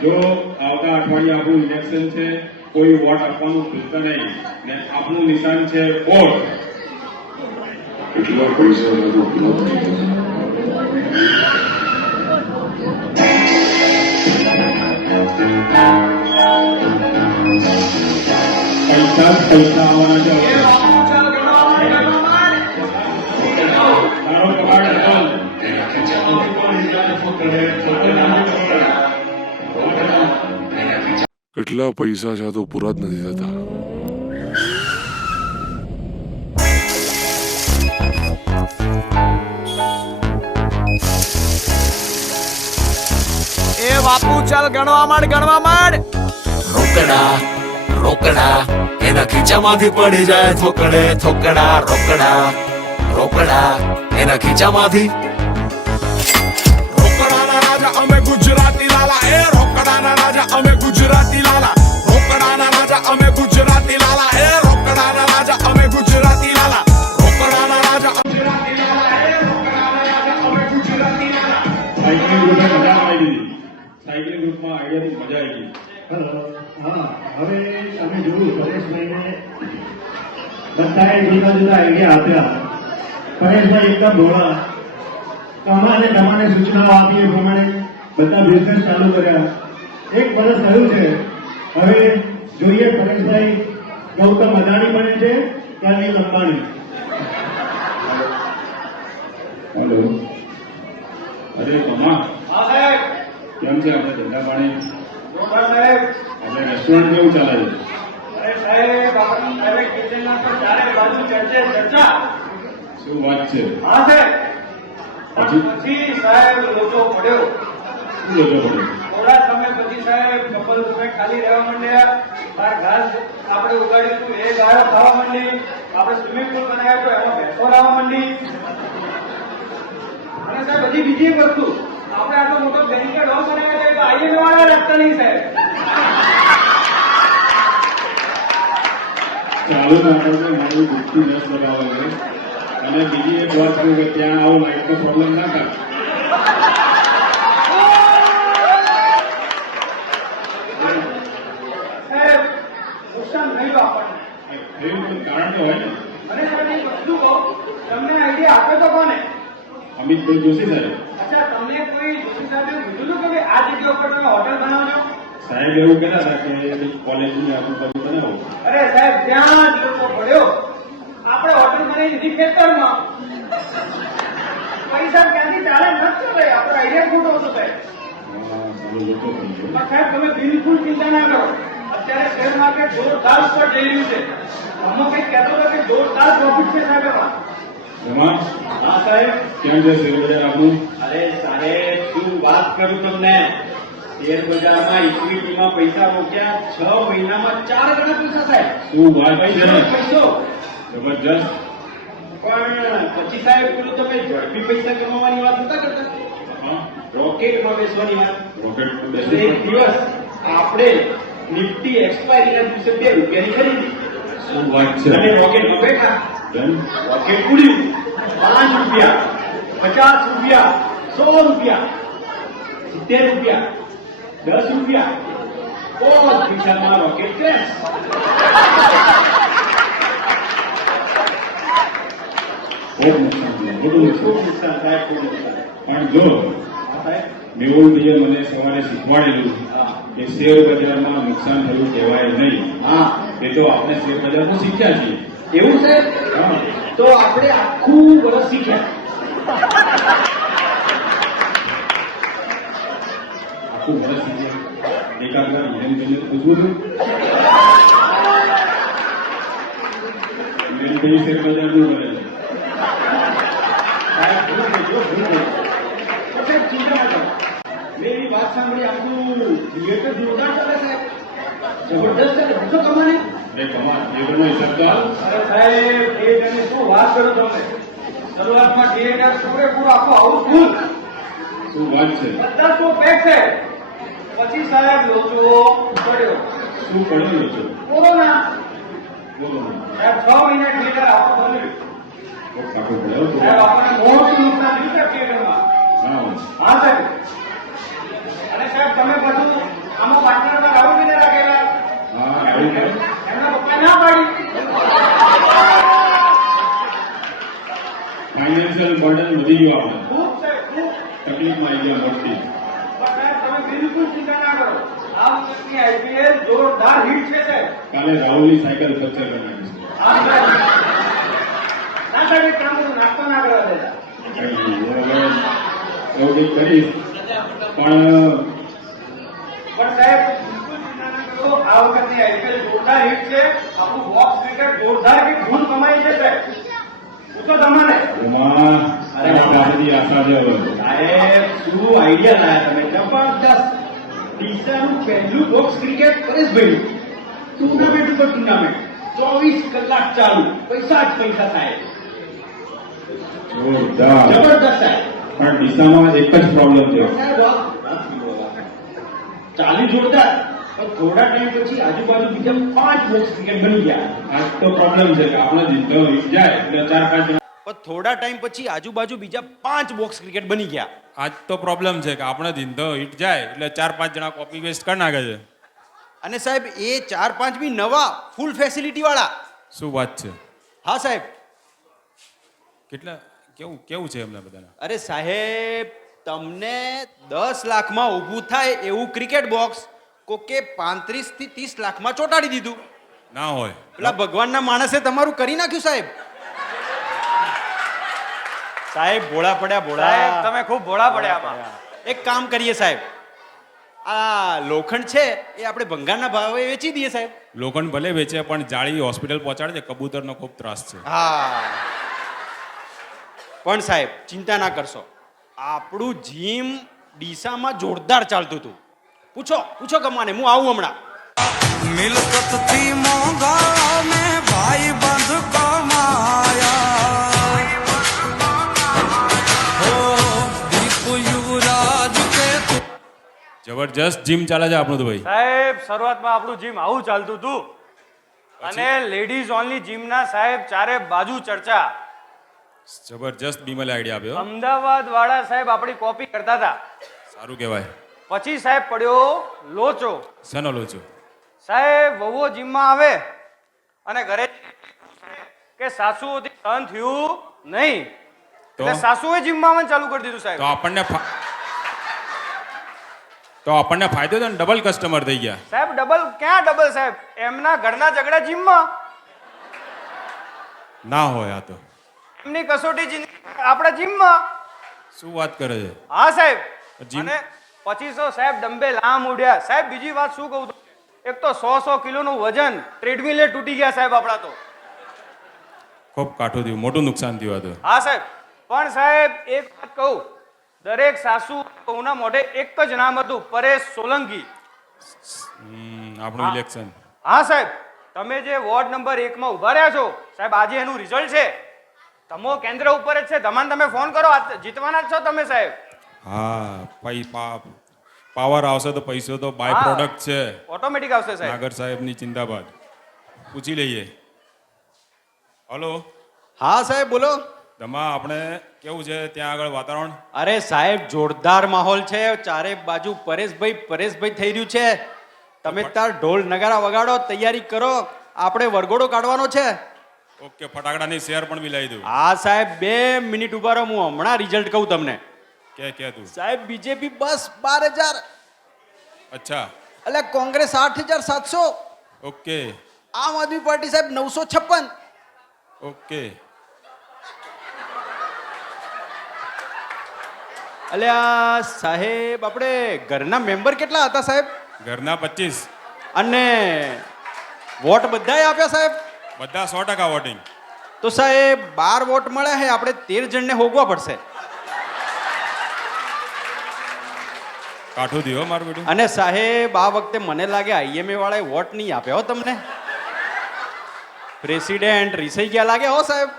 જો આવતા અઠવાડિયે આપણું ઇલેક્શન છે કોઈ વોટ આપવાનું ભૂલતા નહીં ને આપણું નિશાન છે વોટ કેટલા પૈસા બધું ઉપલબ્ધ થઈ જશે પૈસા પૈસા આવવાના છે તારો કબાડ હતો કેટલા પૈસા છે આ તો પૂરા જ નથી થતા એ બાપુ ચાલ ગણવા માંડ રોકડા રોકડા એના ખીચામાંથી પડી જાય થોકડે થોકડા રોકડા રોકડા એના ખીચામાંથી રોકડાના રાજા અમે ગુજરાતી લાલા એ રોકડાના રાજા અમે ગુજરાતી લાલા રોકડાના રાજા અમે ગુજરાતી લાલા એ રોકડાના રાજા અમે ગુજરાતી લાલા રોકડાના રાજા ગુજરાતી લાલા એ રોકડાના રાજા અમે ગુજરાતી લાલા સાયકલિંગ ગ્રુપે મજા આવી દીધી સાયકલિંગ ગ્રુપમાં આઈડિયાથી મજા આવી ગઈ હા હવે તમે જોયું પરેશભાઈને બધાએ જુદા જુદા આઈડિયા આપ્યા પરેશભાઈ એકદમ ભોળા તમારે તમારે સૂચનાઓ આપી એ પ્રમાણે બધા બિઝનેસ ચાલુ કર્યા એક વર્ષ થયું છે હવે જોઈએ પરેશભાઈ ગૌતમ અદાણી બને છે કે અનિલ અંબાણી હેલો અરે મમ્મા હા સાહેબ કેમ છે આપણે ધંધા પાણી જોરદાર સાહેબ આપણે રેસ્ટોરન્ટ કેવું ચાલે છે અરે સાહેબ આપણી પ્રાઇવેટ કિચનના તો ચારે બાજુ ચર્ચા શું વાત છે હા સાહેબ પછી સાહેબ લોચો પડ્યો શું લોચો પડ્યો થોડા સમય પછી સાહેબ કપલ રૂમે ખાલી રહેવા માંડ્યા બહાર ઘાસ આપણે ઉગાડ્યું હતું એ ગાયો ખાવા માંડી આપણે સ્વિમિંગ પુલ બનાવ્યો તો એમાં ભેંસો લાવવા માંડી અને સાહેબ હજી બીજી એક વસ્તુ આપણે આટલો મોટો બેરિકેડ હોલ બનાવ્યો છે તો આઈએ વાળા રાખતા નહીં સાહેબ ચાલુ નાટકને મારું દુઃખથી રસ લગાવે છે અને બીજી એક વાત કહું કે ત્યાં આવો લાઇટનો પ્રોબ્લેમ ના થાય સાહેબ નુકસાન થયું આપણને થયું પણ કારણ તો હોય ને અને સાહેબ એક વસ્તુ કહું તમને આઈડિયા આપે તો કોને અમિતભાઈ જોશી સાહેબ અચ્છા તમને કોઈ જોશી સાહેબે કીધું હતું કે આ જગ્યા ઉપર તમે હોટલ બનાવજો સાહેબ એવું કહેતા હતા કે કોલેજની આજુબાજુ બનાવો અરે સાહેબ ત્યાં જ લોકો પડ્યો આપણે હોટલ બનાવી દીધી ખેતરમાં પૈસા ક્યાંથી ચાલે નથી ચાલે આપણો આઈડિયા ખોટો હતો સાહેબ સારું લોકો પણ છે. પણ સાહેબ તમે બિલકુલ ચિંતા ના કરો અત્યારે શેર માર્કેટ જોરદાર ઉપર જઈ રહ્યું છે અમો કંઈક કહેતો હતો કે જોરદાર પ્રોફિટ છે સાહેબ એમાં એમાં હા સાહેબ કેમ છે શેરબજાર આપણું અરે સાહેબ શું વાત કરું તમને શેર બજારમાં ઇક્વિટીમાં પૈસા રોક્યા 6 મહિનામાં 4 ગણા પૈસા સાહેબ શું વાત છે પૈસો જબરજસ્ત પણ પછી સાહેબ પેલું તમે ઝડપી પૈસા કમાવાની વાત નતા કરતા હા રોકેટમાં બેસવાની વાત રોકેટ એટલે બેસી એક દિવસ આપણે નિફ્ટી એક્સપાયરીના દિવસે 2 રૂપિયાની ખરીદી શું વાત છે અને રોકેટમાં બેઠા બેન રોકેટ ઉડ્યું 5 રૂપિયા 50 રૂપિયા 100 રૂપિયા 70 રૂપિયા 10 રૂપિયા बहुत પૈસામાં રોકેટ ક્રેશ ખૂબ નુકસાન થયું મોટું ખૂબ નુકસાન નુકસાન સાહેબ ખૂબ નુકસાન પણ જો સાહેબ મેહુલભાઈએ મને સવારે શીખવાડેલું હા કે શેર બજારમાં નુકસાન થયું કહેવાય નહીં હા એ તો આપણે શેર બજારમાં શીખ્યા છીએ એવું સાહેબ હા તો આપણે આખું વર્ષ શીખ્યા. આખું વર્ષ એકાદ વાર હિરેન ભાઈને પૂછવું હતું. હિરેન ભાઈ શેર બજારનું કરે છે. સાહેબ, ભૂલ થઈ ગયો, ભૂલ થઈ ગયો. તો સાહેબ, ચિંતા ના કરો. મેં એની વાત સાંભળી, આખું થિયેટર જોરદાર ચાલે સાહેબ. જબરદસ્ત ચાલે. પૂછો તમને. થિયેટરનો હિસાબ તો હાલ. અરે સાહેબ થિયેટરની શું વાત કરો તમે? શરૂઆતમાં થિયેટર પૂરેપૂરું આખું હાઉસફુલ, શું વાત છે? બધા શો પેક છે. પછી સાહેબ લોચો પડ્યો, શું પડેલો છે? કોરોના. બોલો સાહેબ 6 મહિના થિયેટર આખું બન્યું. કાકો પડ્યો તો સાહેબ આપણને મોટું નુકસાન થયું છે થિયેટરમાં. હા હા સાહેબ. અને સાહેબ તમે બધું આમાં પાર્ટનરમાં રાહુલભાઈને રાખેલા, હા એવું કેમ? એમના પપ્પાએ ના પાડી. ફાઇનાન્શિયલ બર્ડન વધી ગયું આપણે. ખૂબ સાહેબ ખૂબ. તકલીફમાં આવી ગયા મોટી. પણ સાહેબ તમે બિલકુલ ચિંતા ના કરો. આ વખતની આઈપીએલ જોરદાર હિટ છે સાહેબ. કાલે રાહુલની સાયકલ પંચર કરી નાખી છે. હા સાહેબ. ના સાહેબ એક કામ કરું, નાસ્તો ના કરવા દેતા. કઈ નહીં, હવે એવું કંઈક કરીશ પણ પણ સાહેબ બિલકુલ ચિંતા ના કરો. આ વખતની આઈપીએલ જોરદાર હિટ છે. આપણું બોક્સ ક્રિકેટ જોરદાર કે ધૂમ કમાઈ છે સાહેબ. પૂછો તમારે. એમાં બધી આશા છે હવે. સાહેબ, શું આઈડિયા લાયા તમે? જબરદસ્ત. ડીસાનું પહેલું બોક્સ ક્રિકેટ પરેશભાઈ. ટુર્નામેન્ટ ઉપર ટુર્નામેન્ટ. 24 કલાક ચાલુ. પૈસા જ પૈસા સાહેબ. જોરદાર. જબરદસ્ત સાહેબ. પણ ડીસામાં એક જ પ્રોબ્લેમ છે. સાહેબ, ચાલી જોરદાર. પણ થોડા ટાઈમ પછી આજુબાજુ બીજા 5 બોક્સ ક્રિકેટ બની ગયા. આ તો પ્રોબ્લેમ છે કે આપણે જીતતો જાય એટલે 4-5 જણા. પણ થોડા ટાઈમ પછી આજુબાજુ બીજા 5 બોક્સ ક્રિકેટ બની ગયા. આજ તો પ્રોબ્લેમ છે કે આપણે ધંધો હિટ જાય એટલે 4-5 જણા કોપી વેસ્ટ કરી નાખે છે. અને સાહેબ એ 4-5 બી નવા ફૂલ ફેસિલિટી વાળા. શું વાત છે? હા સાહેબ. કેટલા કેવું છે એમને બધાને? અરે સાહેબ, તમને 10 લાખમાં ઊભું થાય એવું ક્રિકેટ બોક્સ કોકે 35 થી 30 લાખમાં ચોટાડી દીધું. ના હોય. પેલા ભગવાનના માણસે તમારું કરી નાખ્યું સાહેબ. સાહેબ ભોળા પડ્યા ભોળા. સાહેબ તમે ખૂબ ભોળા પડ્યા આમાં. એક કામ કરીએ સાહેબ, આ લોખંડ છે એ આપણે ભંગારના ભાવે વેચી દઈએ સાહેબ. લોખંડ ભલે વેચે પણ જાળી હોસ્પિટલ પહોંચાડે છે. કબૂતરનો ખૂબ ત્રાસ છે. હા પણ સાહેબ ચિંતા ના કરશો, આપણું જીમ ડીસામાં જોરદાર ચાલતું હતું. પૂછો કમાને, હું આવું હમણાં. મિલકત થી મોંઘા મેં ભાઈ બંધ કમાયા હો દીપ યુવરાજ કે જબરજસ્ત જીમ ચાલે છે આપણું તો ભાઈ. સાહેબ શરૂઆતમાં આપણું જીમ આવું ચાલતું હતું અને લેડીઝ ઓનલી જીમના સાહેબ ચારે બાજુ ચર્ચા. જબરજસ્ત બીમલે આઈડિયા આપ્યો. અમદાવાદ વાળા સાહેબ આપણી કોપી કરતા હતા. સારું કહેવાય. પછી સાહેબ પડ્યો લોચો. શેનો લો છો? સાહેબ વહુઓ જીમમાં આવે અને ઘરે કે સાસુઓથી સહન થયું નહીં તો એટલે સાસુએ જીમમાં આવવાનું ચાલુ કરી દીધું સાહેબ. તો આપણને ફાયદો થયો ને, ડબલ કસ્ટમર થઈ ગયા. સાહેબ ડબલ ક્યાં ડબલ સાહેબ, એમના ઘરના ઝઘડા જીમમાં, ના હોય આ તો. એમની કસોટી જિંદગી આપણા જીમમાં. શું વાત કરે છે? હા સાહેબ. જીમ? અને 2500 સાહેબ ડંબેલ આમ ઉડ્યા સાહેબ. બીજી વાત શું કહું, એક તો 100 કિલોનું વજન ટ્રેડમિલે તૂટી ગયા સાહેબ આપણા તો. ખૂબ કાઠું થયું, મોટું નુકસાન થયું હતું. હા સાહેબ. પણ સાહેબ એક વાત કહું, દરેક સાસુ બહુના મોઢે એક જ નામ હતું, પરેશ સોલંકી. આપણું ઇલેક્શન. હા સાહેબ, તમે જે વોર્ડ નંબર 1 માં ઉભા રહ્યા છો સાહેબ, આજે એનું રિઝલ્ટ છે. તમો કેન્દ્ર ઉપર જ છે, તમારે તમે ફોન કરો, જીતવાના જ છો તમે સાહેબ. હા પાવર આવશે તો પૈસો તો બાય પ્રોડક્ટ છે. ઓટોમેટિક આવશે સાહેબ. નાગર સાહેબની ચિંતાબાદ. પૂછી લઈએ. હલો. હા સાહેબ બોલો. દમા આપણે કેવું છે ત્યાં આગળ વાતાવરણ? અરે સાહેબ જોરદાર માહોલ છે, ચારે બાજુ પરેશભાઈ થઈ રહ્યું છે. તમે તાર ઢોલ નગારા વગાડો, તૈયારી કરો, આપણે વરઘોડો કાઢવાનો છે. ઓકે, ફટાકડાની શેર પણ મિલાવી દઉં. હા સાહેબ 2 મિનિટ ઉભા રહો, હું હમણાં રિઝલ્ટ કહું તમને. કે તું સાહેબ બીજેપી બસ 12,000. અચ્છા. એટલે કોંગ્રેસ 8,700. ઓકે આમ આદમી પાર્ટી સાહેબ 956. ઓકે. અલ્યા સાહેબ આપણે ઘરના મેમ્બર કેટલા હતા સાહેબ? ઘરના 25. અને વોટ બધાએ આપ્યા સાહેબ? બધા 100% વોટિંગ. તો સાહેબ 12 વોટ મળ્યા છે, આપણે 13 જણને હોગવા પડશે. કાઠું દીવો મારું બેટું. અને સાહેબ આ વખતે મને લાગે આઈએમએ વાળાએ વોટ નહીં આપ્યા હો તમને. પ્રેસિડેન્ટ રીસાઈ ગયા લાગે હો સાહેબ.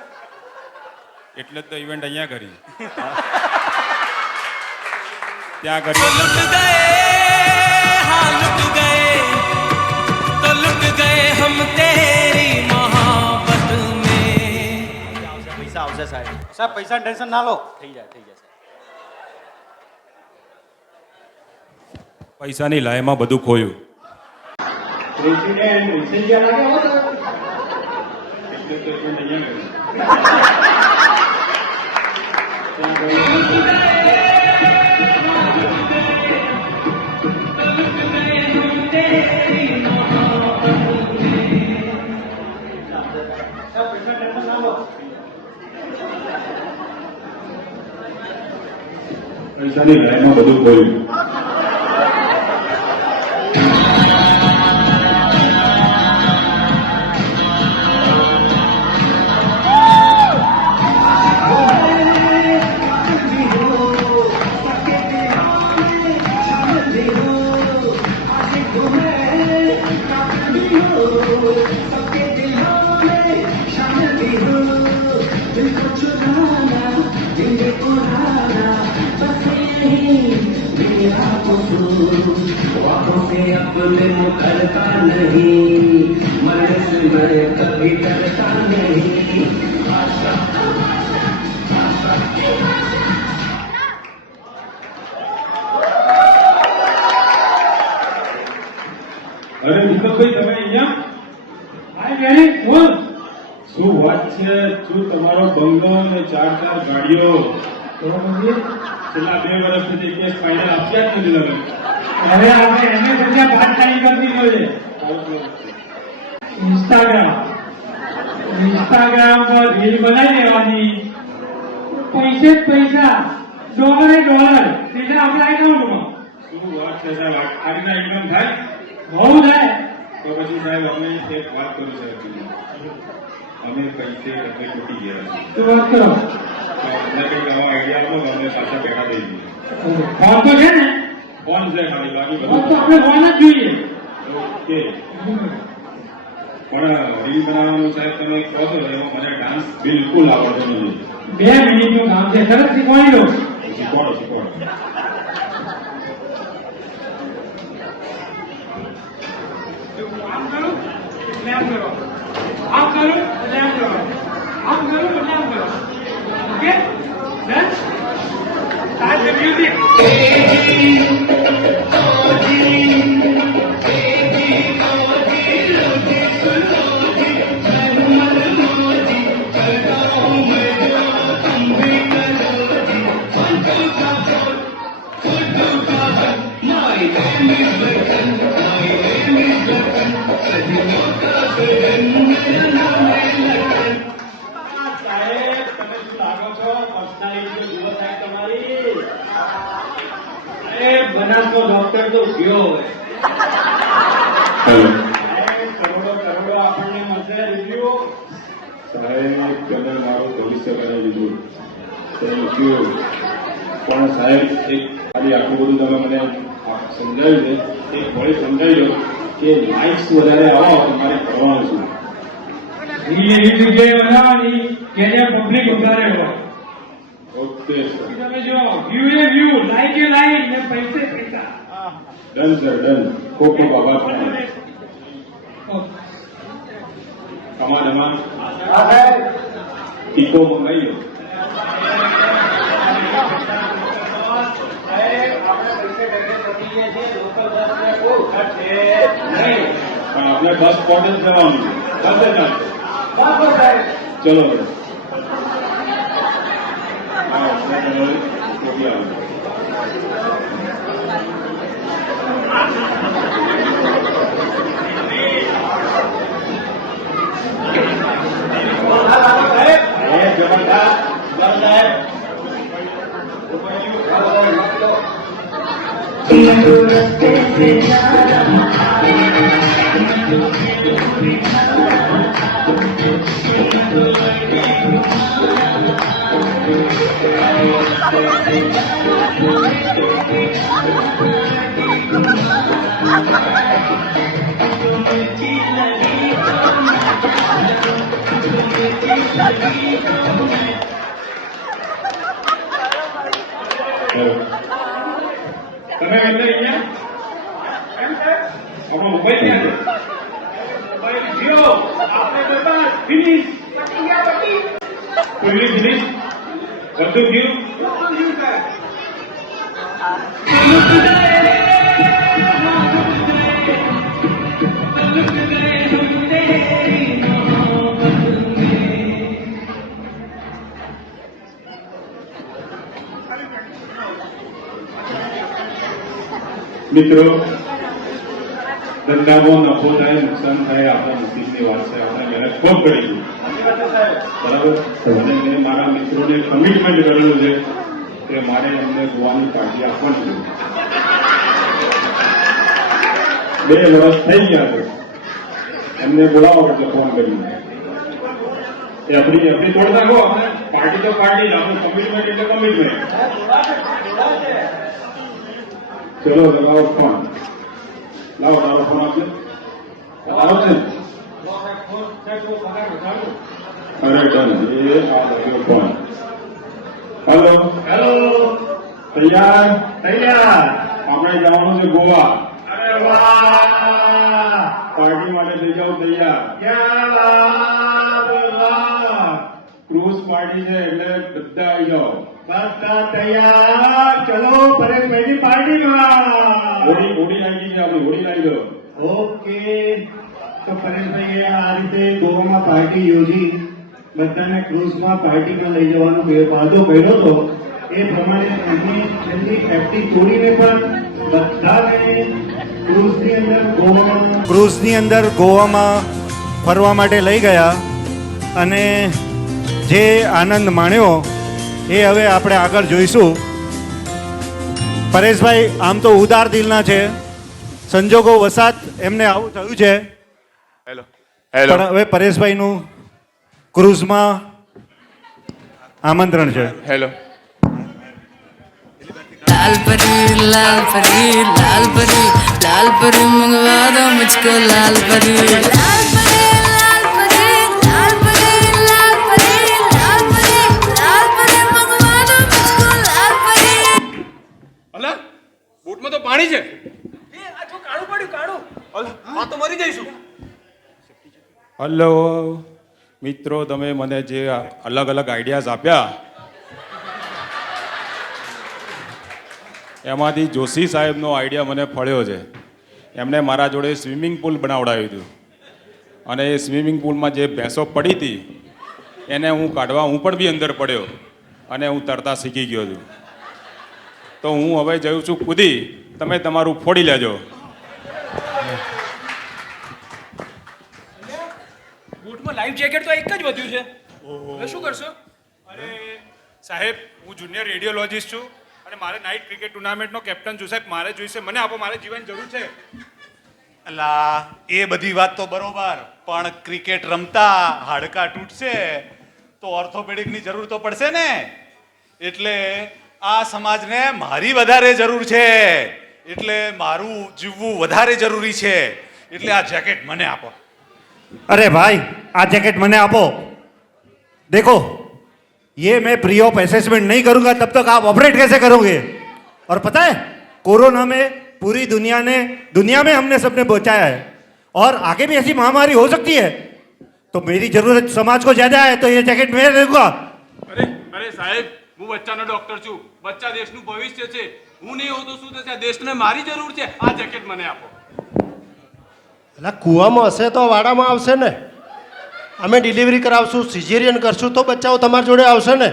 એટલે જ તો ઇવેન્ટ અહીંયા કરી. ત્યાં કરી. પૈસા આવશે સાહેબ. સાહેબ પૈસા ટેન્શન ના લો, થઈ જાય સાહેબ. પૈસાની લાયમાં બધું ખોયું. પ્રેસિડેન્ટ રીસાઈ ગયા લાગે હો સાહેબ. એટલે તો ઇવેન્ટ પૈસાની લાઈનમાં બધું ખોયું. અરે દીપકભાઈ તમે અહીંયા શું વાત છે? શું તમારો બંગલો અને 4 ગાડીઓ? છેલ્લા 2 વર્ષથી કેસ ફાઇનલ આપ્યા જ નથી તમે. હવે આપણે એને બધા ભાતશાળી કરવી જોઈએ. ઇન્સ્ટાગ્રામ પર રીલ બનાવી દેવાની, પૈસે જ પૈસા, ડોલરે ડોલર સીધા આપણા એકાઉન્ટમાં. શું વાત છે સાહેબ? આ રીતના ઇન્કમ થાય? બહુ થાય. તો પછી સાહેબ અમે એક વાત કરું સાહેબ, અમે પૈસે એટલે તૂટી ગયા છે. તો વાત કરો. તો અમને કંઈક આવા આઈડિયા આપો, અમે પાછા બેઠા થઈ ગઈએ. ફોન તો છે ને? ફોન છે ખાલી, બાકી ફોન બધું તો આપણે ફોન જ જોઈએ. ઓકે. પણ રીલ બનાવવાનું સાહેબ તમે કહો છો, એમાં મને ડાન્સ બિલકુલ આવડતો નથી. 2 મિનિટનું કામ છે, સરસ શીખવાડી દો. શીખવાડો. આમ કરું એટલે આમ કરો, આમ કરું એટલે આમ કરો, આમ કરું એટલે આમ કરો. Okay done. Start the music. બનાસનો ડોક્ટર તો ગયો હોય. કરોડો આપણને મળશે રિવ્યુ. સાહેબ તમે મારું ભવિષ્ય બનાવી દીધું. Thank you. પણ સાહેબ એક ખાલી આટલું બધું તમે મને સમજાવ્યું છે, એક વળી સમજાવી દો કે લાઇક્સ વધારે આવો તો મારે કરવાનું શું? એવી જગ્યાએ બનાવવાની કે જ્યાં પબ્લિક વધારે હોય. Okay sir. તમે જો વ્યૂ એ વ્યૂ, લાઈક એ લાઈક ને પૈસે પૈસા. Done sir done. ખૂબ ખૂબ આભાર. અમાન ટીકો મંગાવી લો. પણ આપણે બસ સ્પોટ જ જવાનું. ચલો મોકલી આવો. જબરદસ્ત. તમે અંદર અહીંયા કેમ છે આપણો મોબાઈલ ક્યાં છે મોબાઈલ ગયો આપણે બતા ફિનિશ પતી ગયા પતી ફિનિશ બધું ગયું મિત્રો ધંધામાં નફો થાય નુકસાન થાય આપણા નસીબની વાત છે આપણે મહેનત ખૂબ કરી બરાબર અને મેં મારા મિત્રોને કમિટમેન્ટ કરેલું છે કે મારે એમને ગોવાની પાર્ટી આપવાની છે 2 વર્ષ થઈ ગયા છે એમને બોલાવો એટલે ફોન કરીને એ આપણી તોડ નાખો આપણે પાર્ટી તો પાર્ટી જ આપણું કમિટમેન્ટ એટલે કમિટમેન્ટ ચલો લગાવો ફોન લાવો તારો ફોન આપજો લાવો છે અરે ડન એ આ લગ્યો ફોન હેલો હેલો, તૈયાર તૈયાર. આપણે જવાનું છે ગોવા અરે વાહ, પાર્ટી માટે થઈ જાઓ તૈયાર ક્યાં લાભ લાભ. ક્રૂઝ પાર્ટી છે એટલે બધા આવી જાઓ બધા તૈયાર. ચલો પરેશભાઈની પાર્ટીમાં. હોડી હોડી આવી ગઈ છે આપણી હોડી લાવી દો ઓકે, તો પરેશભાઈએ આ રીતે ગોવામાં પાર્ટી યોજી બધાને ક્રૂઝમાં પાર્ટીમાં લઈ જવાનો વાદો કર્યો હતો. એ પ્રમાણે એમની છેલ્લી એફટી તોડીને પણ બધાને ક્રૂઝની અંદર ગોવામાં ફરવા માટે લઈ ગયા અને જે આનંદ માણ્યો એ હવે આપણે આગળ જોઈશું. પરેશભાઈ આમ તો ઉદાર દિલના છે, સંજોગો વસાત એમને આવું થયું છે. હેલો પણ હવે પરેશભાઈનું ક્રૂઝમાં આમંત્રણ છે. હેલો लाल परी लाल परी लाल परी लाल परी मंगवा दो मुझको लाल परी लाल परी लाल परी लाल परी लाल परी लाल परी लाल परी मंगवा दो मुझको लाल परी. અલા બૂટમાં તો પાણી છે. એ આ જો કાળું પડ્યું કાળું. આ તો મરી જઈશું. હલો મિત્રો, તમે મને જે અલગ અલગ આઈડિયાઝ આપ્યા એમાંથી જોશી સાહેબનો આઈડિયા મને ફળ્યો છે. એમણે મારા જોડે સ્વિમિંગ પુલ બનાવડાવ્યું હતું અને એ સ્વિમિંગ પુલમાં જે ભેંસો પડી હતી એને હું કાઢવા હું પણ બી અંદર પડ્યો અને હું તરતા શીખી ગયો છું. તો હું હવે જઉં છું કૂદી, તમે તમારું ફોડી લેજો. બૂટમાં લાઈફ જેકેટ તો એક જ વધ્યું છે. હવે શું કરશો? અરે સાહેબ, હું જુનિયર રેડિયોલોજિસ્ટ છું અને મારે નાઇટ ક્રિકેટ ટુર્નામેન્ટનો કેપ્ટન છું સાહેબ. મારે જોઈશે, મને આપો, મારે જીવન જરૂર છે. અલા એ બધી વાત તો બરોબર, પણ ક્રિકેટ રમતા હાડકા તૂટશે તો ઓર્થોપેડિકની જરૂર તો પડશે ને. એટલે આ સમાજને મારી વધારે જરૂર છે, એટલે મારું જીવવું વધારે જરૂરી છે. એટલે આ જેકેટ મને આપો. अरे भाई, आ जैकेट मैंने आपो. देखो, ये मैं प्री ऑफ असेसमेंट नहीं करूंगा तब तक आप ऑपरेट कैसे करोगे? और पता है, कोरोना में पूरी दुनिया में हमने सबने बचाया है और आगे भी ऐसी महामारी हो सकती है, तो मेरी जरूरत समाज को ज्यादा है, तो ये जैकेट मैं लूंगा. અરે સાહેબ, હું બચ્ચાનો ડોક્ટર છું. બચ્ચા દેશનું ભવિષ્ય છે. હું નહીં હોઉં તો શું થશે? આ દેશને મારી જરૂર છે. આ જેકેટ મને આપો. એટલે કૂવામાં હશે તો વાડામાં આવશે ને. અમે ડિલિવરી કરાવશું, સિઝેરિયન કરશું તો બચ્ચાઓ તમારી જોડે આવશે ને.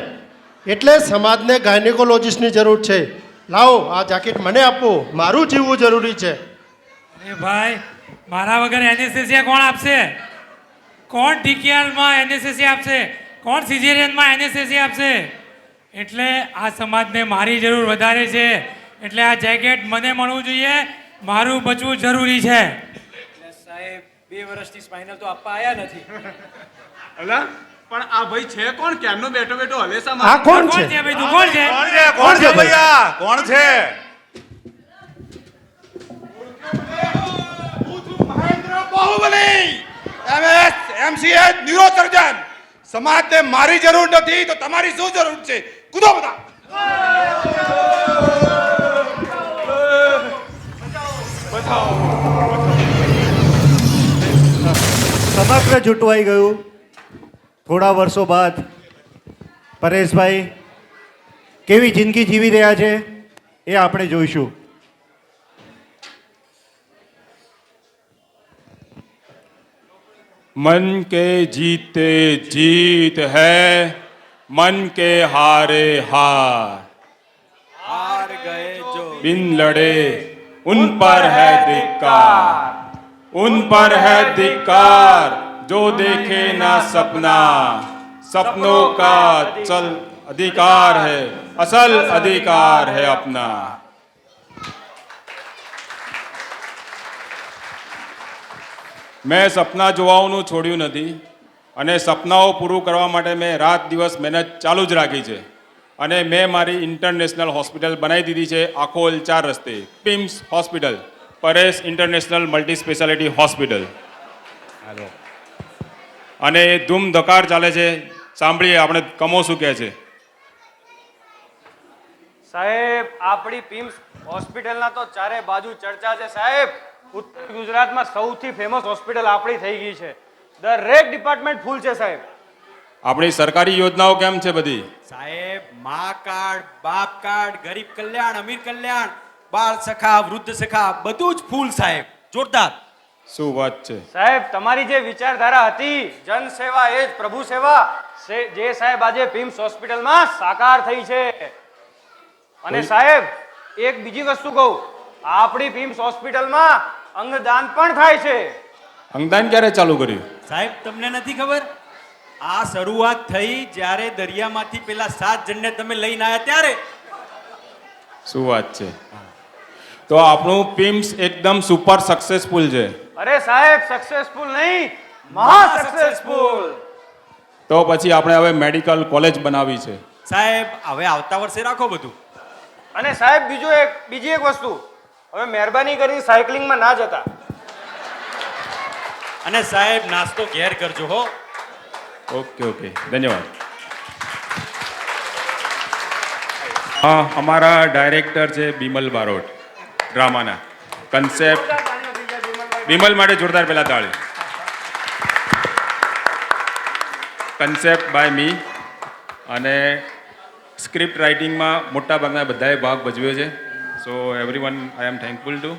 એટલે સમાજને ગાયનેકોલોજીસ્ટની જરૂર છે. લાવો આ જેકેટ મને આપો, મારું જીવવું જરૂરી છે. અરે ભાઈ, મારા વગર એનેસ્થેસિયા કોણ આપશે? કોણ ટીકીઆરમાં એનેસ્થેસિયા આપશે? કોણ સિઝેરિયનમાં એનેસ્થેસિયા આપશે? એટલે આ સમાજને મારી જરૂર વધારે છે. એટલે આ જેકેટ મને મળવું જોઈએ, મારું બચવું જરૂરી છે. સાહેબ 2 વર્ષથી સ્પાઇનલ તો આપવા આયા નથી. અલા પણ આ ભાઈ છે કોણ? ક્યારનો બેઠો બેઠો હલેસા આ કોણ કોણ છે છે ભાઈ? તું કોણ છે? કોણ છે ભૈયા? કોણ છે? Mahendra Baahubali MS MCH neurosurgeon. સમાજને મારી જરૂર નથી તો તમારી શું જરૂર છે? કૂદો બધા. સમગ્ર જૂટવાઈ ગયું. થોડા વર્ષો બાદ પરેશભાઈ કેવી જિંદગી જીવી રહ્યા છે એ આપણે જોઈશું. मन के जीते जीत है, मन के हारे हार. હાર ગયે જો बिन लड़े उन पर है धिक्कार, उन पर है धिक्कार जो देखे ना सपना. सपनों का चल अधिकार है, असल अधिकार है अपना. મેં સપના જોવાનું છોડ્યું નથી અને સપનાઓ પૂરું કરવા માટે મેં રાત દિવસ મહેનત ચાલુ જ રાખી છે અને મેં મારી ઇન્ટરનેશનલ હોસ્પિટલ બનાવી દીધી છે આખોલ 4 રસ્તે, PIMS hospital, Paresh international multi speciality hospital. અને ધૂમ ધકાર ચાલે છે. સાંભળીએ આપણે કમો શું કહે છે. સાહેબ આપણી PIMS હોસ્પિટલના તો ચારે બાજુ ચર્ચા છે સાહેબ. ઉત્તર ગુજરાતમાં સૌથી ફેમસ હોસ્પિટલ આપણી થઈ ગઈ છે. દરેક ડિપાર્ટમેન્ટ ફૂલ છે સાહેબ. આપણી સરકારી યોજનાઓ કેમ છે બધી? સાહેબ મા કાર્ડ, બાપ કાર્ડ, ગરીબ કલ્યાણ, અમીર કલ્યાણ, બાળ સખા, વૃદ્ધ સખા બધું જ ફૂલ સાહેબ. જોરદાર. શું વાત છે સાહેબ તમારી જે વિચારધારા હતી જન સેવા એ જ પ્રભુ સેવા જે સાહેબ આજે PIMS હોસ્પિટલમાં સાકાર થઈ છે. અને સાહેબ એક બીજી વસ્તુ કહું, આપણી PIMS હોસ્પિટલમાં અંગદાન પણ થાય છે. અંગદાન ક્યારે ચાલુ કર્યું? સાહેબ તમને નથી ખબર? આ શરૂઆત થઈ જ્યારે દરિયામાંથી પેલા 7 જણને તમે લઈને આવ્યા ત્યારે. શું વાત છે. તો આપણું PIMS એકદમ સુપર સક્સેસફુલ છે. અરે સાહેબ સક્સેસફુલ નહીં, મહા સક્સેસફુલ. તો પછી આપણે હવે મેડિકલ કોલેજ બનાવી છે. સાહેબ હવે આવતા વર્ષે રાખો બધું. અને સાહેબ બીજી એક વસ્તુ, હવે મહેરબાની કરી સાયકલિંગમાં ના જતા. અને સાહેબ નાસ્તો ઘેર કરજો હો. ઓકે ઓકે ધન્યવાદ. હા અમારા ડાયરેક્ટર છે બિમલ બારોટ ડ્રામાના. કન્સેપ્ટ બિમલ માટે જોરદાર પહેલા તાળી. કન્સેપ્ટ બાય મી અને સ્ક્રિપ્ટ રાઇટિંગમાં મોટા ભાગના બધાએ ભાગ ભજવ્યો છે. So everyone I am thankful to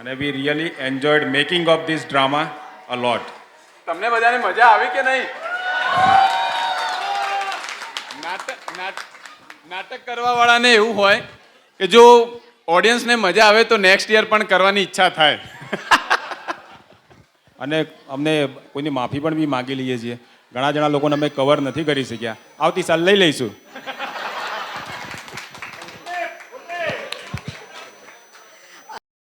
અને we really enjoyed making of this drama a lot. તમને બધાને મજા આવી કે નહીં? નાટક કરવા વાળાને એવું હોય કે જો ઓડિયન્સને મજા આવે તો નેક્સ્ટ યર પણ કરવાની ઈચ્છા થાય. અને અમને કોઈની માફી પણ બી માગી લઈએ છીએ. ઘણા જણા લોકોને અમે કવર નથી કરી શક્યા. આવતી સાલ લઈ લઈશું.